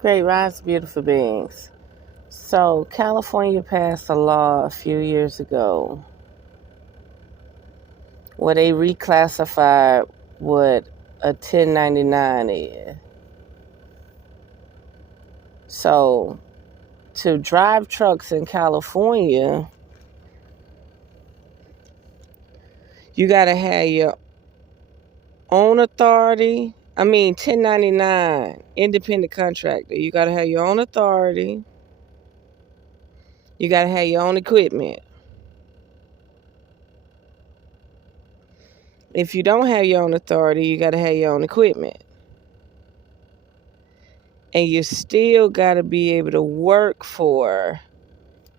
Great rise, beautiful beings. So, California passed a law a few years ago where they reclassified what a 1099 is. So, to drive trucks in California, you got to have your own authority. 1099, independent contractor. You got to have your own authority. You got to have your own equipment. If you don't have your own authority, you got to have your own equipment. And you still got to be able to work for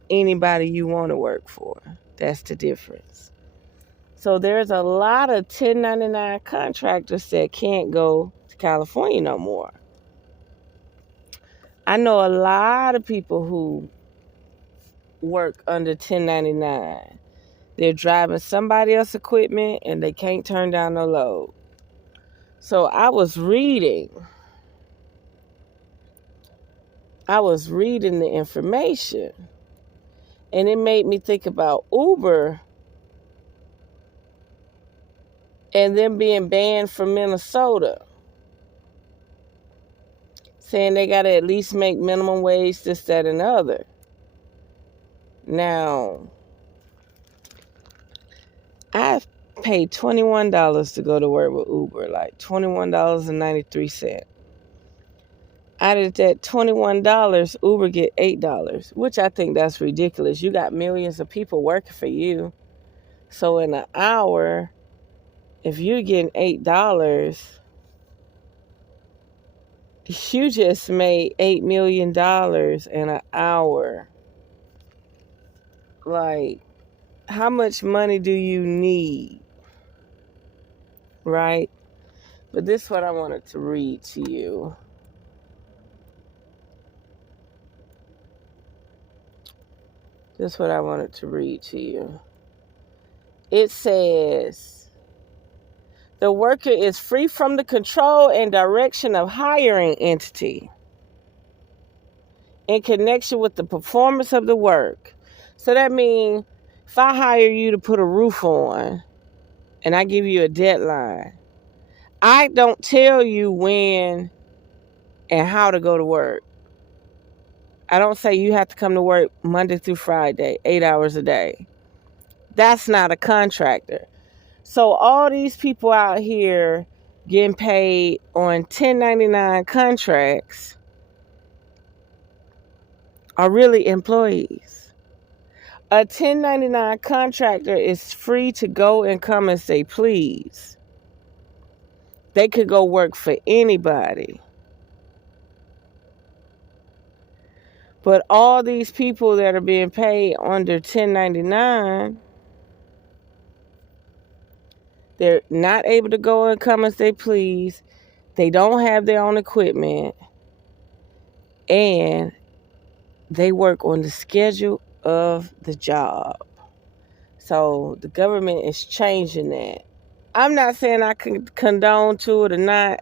anybody you want to work for. That's the difference. So there's a lot of 1099 contractors that can't go to California no more. I know a lot of people who work under 1099. They're driving somebody else's equipment and they can't turn down no load. So I was reading the information, and it made me think about Uber and them being banned from Minnesota, saying they got to at least make minimum wage, this, that, and the other. Now, I paid $21 to go to work with Uber, like $21.93. Out of that $21, Uber get $8, which I think that's ridiculous. You got millions of people working for you. So in an hour, if you're getting $8, you just made $8 million in an hour. Like, how much money do you need? Right? But this is what I wanted to read to you. This is what I wanted to read to you. It says, the worker is free from the control and direction of hiring entity in connection with the performance of the work. So that means if I hire you to put a roof on and I give you a deadline, I don't tell you when and how to go to work. I don't say you have to come to work Monday through Friday, 8 hours a day. That's not a contractor. So all these people out here getting paid on 1099 contracts are really employees. A 1099 contractor is free to go and come as they please. They could go work for anybody. But all these people that are being paid under 1099, they're not able to go and come as they please. They don't have their own equipment. And they work on the schedule of the job. So the government is changing that. I'm not saying I can condone to it or not.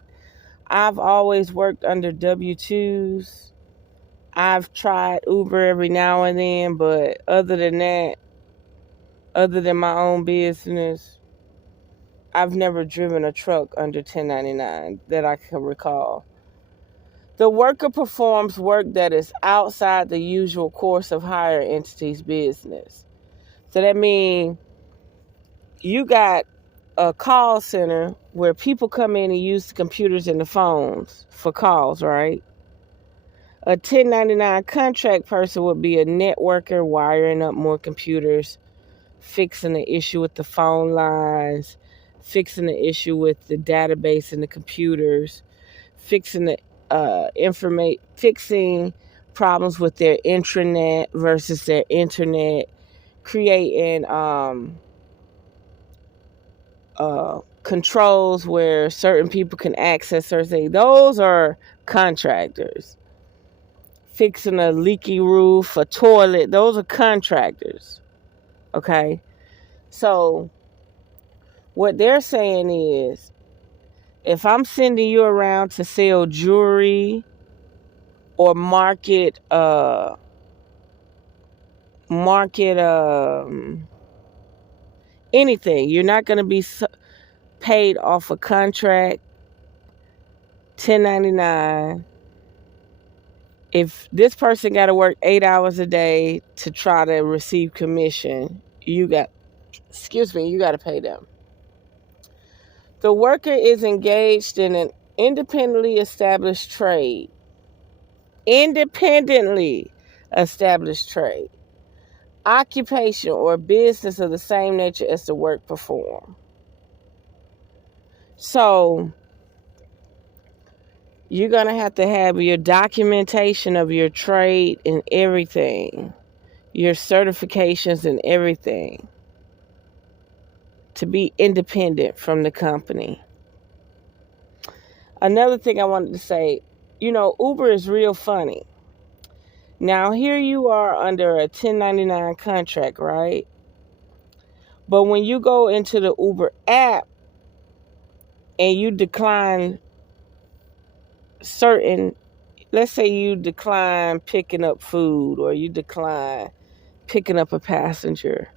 I've always worked under W-2s. I've tried Uber every now and then, but other than that, other than my own business, I've never driven a truck under 1099 that I can recall. The worker performs work that is outside the usual course of hire entity's business. So that means you got a call center where people come in and use the computers and the phones for calls, right? A 1099 contract person would be a networker wiring up more computers, fixing the issue with the phone lines, fixing the issue with the database and the computers, fixing problems with their intranet versus their internet, creating controls where certain people can access certain things. Those are contractors. Fixing a leaky roof, a toilet, those are contractors. Okay? So what they're saying is, if I'm sending you around to sell jewelry or market anything. You're not going to be paid off a contract, 1099. If this person got to work 8 hours a day to try to receive commission, you got to pay them. The worker is engaged in an independently established trade. Independently established trade. Occupation or business of the same nature as the work performed. So, you're going to have your documentation of your trade and everything, your certifications and everything, to be independent from the company. Another thing I wanted to say, Uber is real funny. Now, here you are under a 1099 contract, right? But when you go into the Uber app and you decline let's say you decline picking up food or you decline picking up a passenger,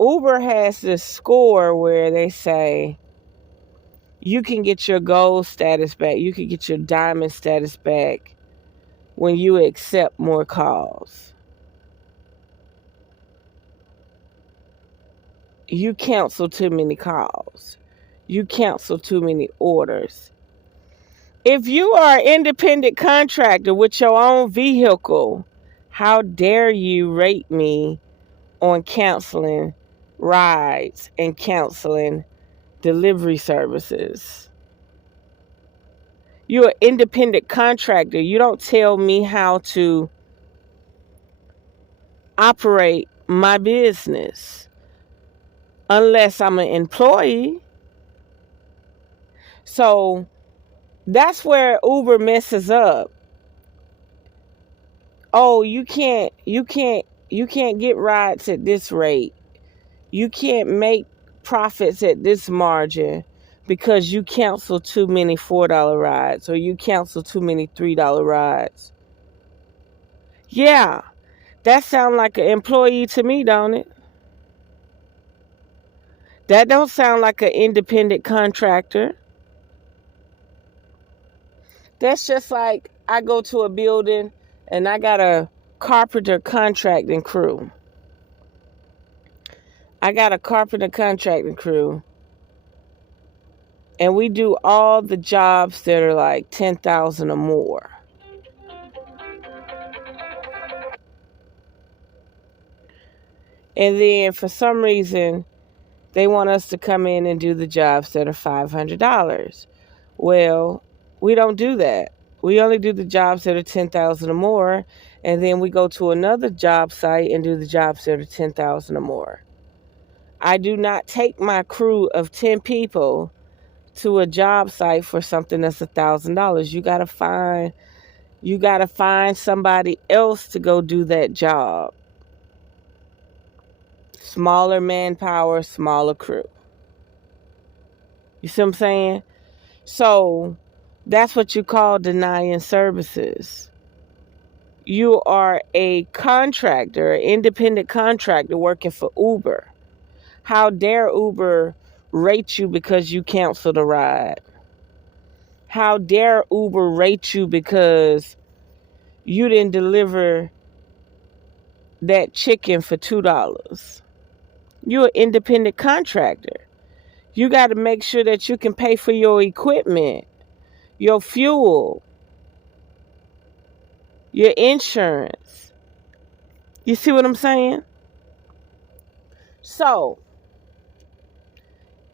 Uber has this score where they say you can get your gold status back, you can get your diamond status back when you accept more calls. You cancel too many calls. You cancel too many orders. If you are an independent contractor with your own vehicle, how dare you rate me on canceling rides and canceling delivery services? You're an independent contractor. You don't tell me how to operate my business unless I'm an employee. So that's where Uber messes up. Oh, you can't get rides at this rate. You can't make profits at this margin because you cancel too many $4 rides or you cancel too many $3 rides. Yeah, that sounds like an employee to me, don't it? That don't sound like an independent contractor. That's just like I go to a building and I got a carpenter contracting crew. And we do all the jobs that are like 10,000 or more. And then for some reason, they want us to come in and do the jobs that are $500. Well, we don't do that. We only do the jobs that are 10,000 or more. And then we go to another job site and do the jobs that are 10,000 or more. I do not take my crew of 10 people to a job site for something that's $1,000. You gotta find somebody else to go do that job. Smaller manpower, smaller crew. You see what I'm saying? So that's what you call denying services. You are a contractor, an independent contractor working for Uber. How dare Uber rate you because you canceled a ride? How dare Uber rate you because you didn't deliver that chicken for $2? You're an independent contractor. You got to make sure that you can pay for your equipment, your fuel, your insurance. You see what I'm saying? So,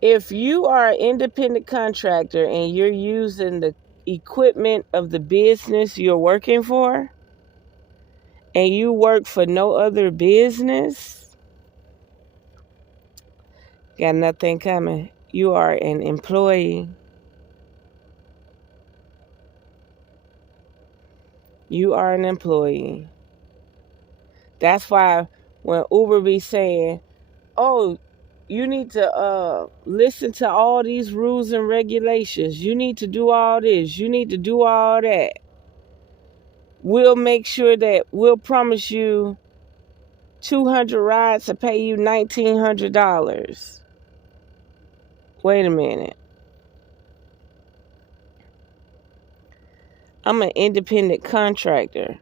if you are an independent contractor and you're using the equipment of the business you're working for, and you work for no other business, got nothing coming. You are an employee. You are an employee. That's why when Uber be saying, oh, you need to listen to all these rules and regulations. You need to do all this. You need to do all that. We'll make sure that we'll promise you 200 rides to pay you $1,900. Wait a minute. I'm an independent contractor.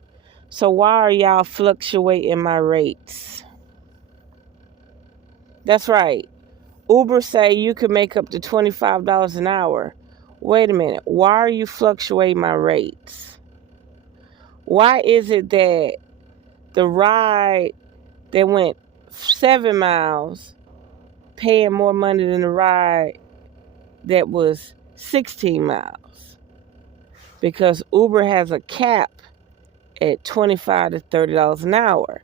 So why are y'all fluctuating my rates? That's right. Uber say you can make up to $25 an hour. Wait a minute. Why are you fluctuating my rates? Why is it that the ride that went 7 miles paying more money than the ride that was 16 miles? Because Uber has a cap at $25 to $30 an hour.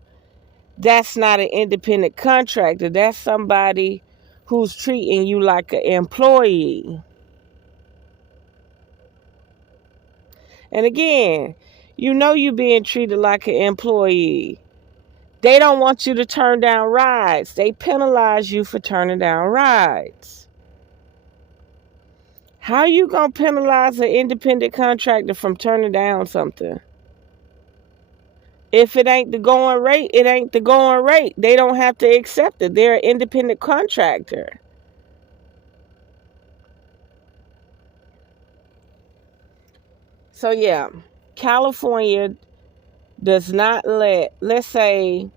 That's not an independent contractor. That's somebody who's treating you like an employee. And again, you know you're being treated like an employee. They don't want you to turn down rides. They penalize you for turning down rides. How you going to penalize an independent contractor from turning down something? If it ain't the going rate, it ain't the going rate. They don't have to accept it. They're an independent contractor. So yeah, California does not let's say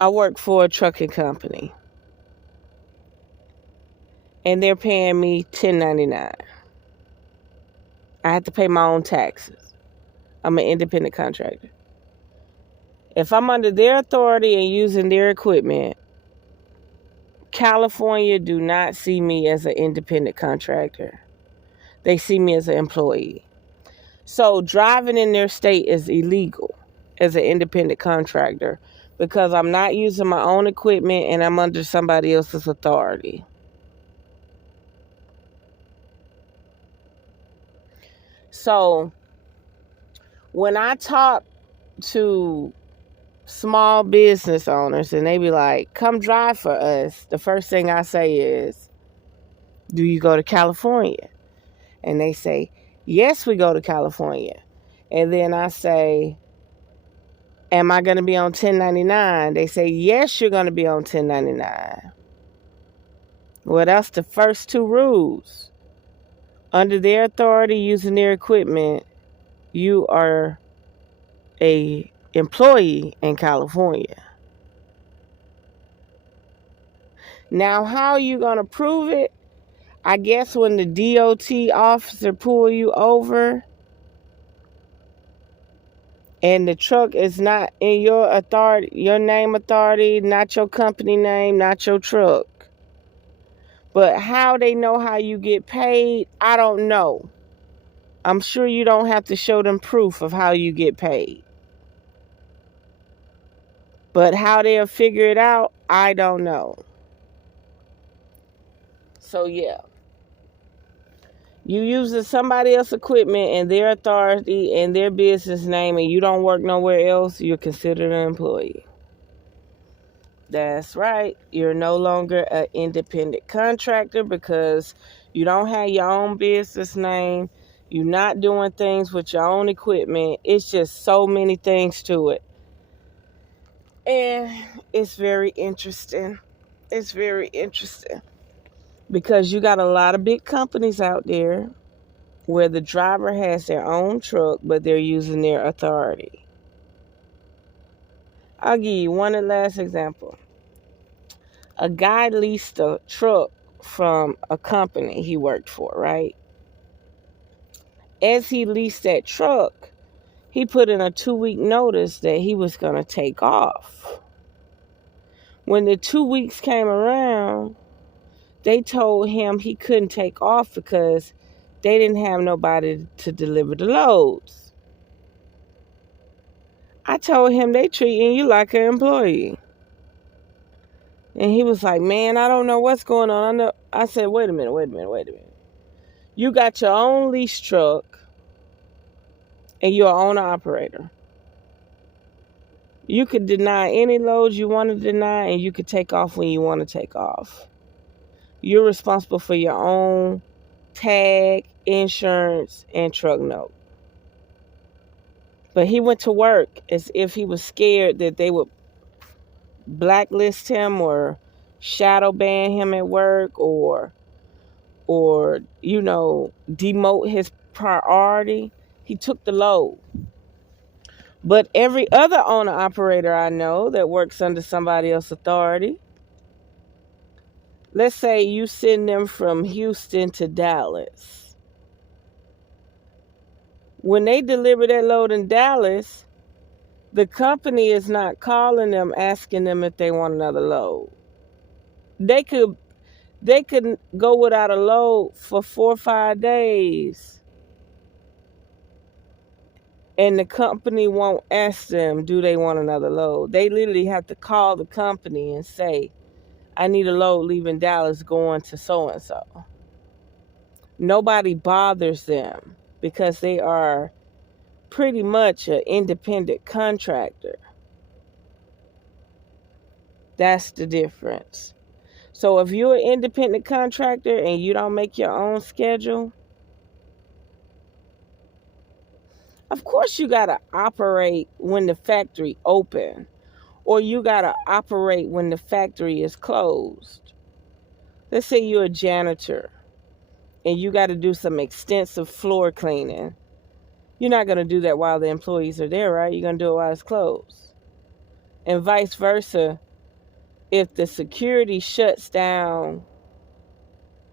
I work for a trucking company and they're paying me $10.99. I have to pay my own taxes. I'm an independent contractor. If I'm under their authority and using their equipment, California do not see me as an independent contractor. They see me as an employee. So driving in their state is illegal as an independent contractor because I'm not using my own equipment and I'm under somebody else's authority. So when I talk to small business owners and they be like, come drive for us, the first thing I say is, do you go to California? And they say, yes, we go to California. And then I say, am I going to be on 1099? They say, yes, you're going to be on 1099. Well, that's the first two rules. Under their authority, using their equipment, you are a employee in California. Now, how are you going to prove it? I guess when the DOT officer pull you over and the truck is not in your authority, your name authority, not your company name, not your truck. But how they know how you get paid, I don't know. I'm sure you don't have to show them proof of how you get paid. But how they'll figure it out, I don't know. So yeah. You using somebody else's equipment and their authority and their business name and you don't work nowhere else, you're considered an employee. That's right. You're no longer an independent contractor because you don't have your own business name. You're not doing things with your own equipment. It's just so many things to it. And it's very interesting. It's very interesting because you got a lot of big companies out there where the driver has their own truck, but they're using their authority. I'll give you one last example. A guy leased a truck from a company he worked for, right? As he leased that truck, he put in a 2-week notice that he was going to take off. When the 2 weeks came around, they told him he couldn't take off because they didn't have nobody to deliver the loads. I told him they treating you like an employee. And he was like, man, I don't know what's going on. I said, wait a minute. You got your own lease truck and you're an owner operator. You could deny any loads you want to deny and you could take off when you want to take off. You're responsible for your own tag, insurance, and truck note. But he went to work as if he was scared that they would blacklist him or shadow ban him at work or demote his priority. He took the load. But every other owner operator I know that works under somebody else's authority, let's say you send them from Houston to Dallas. When they deliver that load in Dallas, the company is not calling them asking them if they want another load. They could go without a load for 4 or 5 days. And the company won't ask them, do they want another load? They literally have to call the company and say, I need a load leaving Dallas going to so-and-so. Nobody bothers them because they are pretty much an independent contractor. That's the difference. So if you're an independent contractor and you don't make your own schedule, of course you got to operate when the factory open, or you got to operate when the factory is closed. Let's say you're a janitor and you got to do some extensive floor cleaning. You're not going to do that while the employees are there, right? You're going to do it while it's closed. And vice versa. If the security shuts down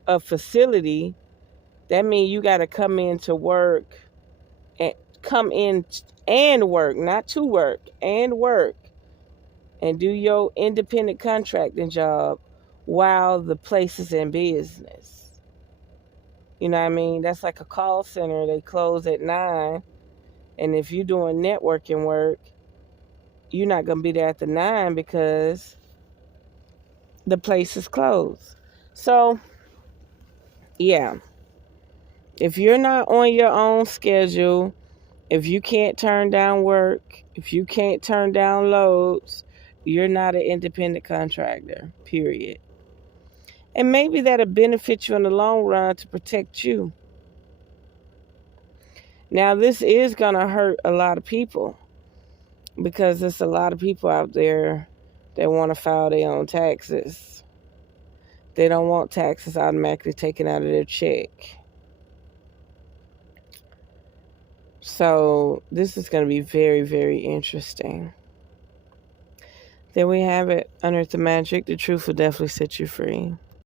a facility, that means you got to come in to work and come in and work, not to work, and work and do your independent contracting job while the place is in business. You know what I mean? That's like a call center. They close at 9. And if you're doing networking work, you're not going to be there at the 9 because the place is closed. So, yeah. If you're not on your own schedule, if you can't turn down work, if you can't turn down loads, you're not an independent contractor, period. And maybe that'll benefit you in the long run to protect you. Now, this is going to hurt a lot of people because there's a lot of people out there that want to file their own taxes. They don't want taxes automatically taken out of their check. So this is going to be very, very interesting. There we have it. Unearth the magic. The truth will definitely set you free.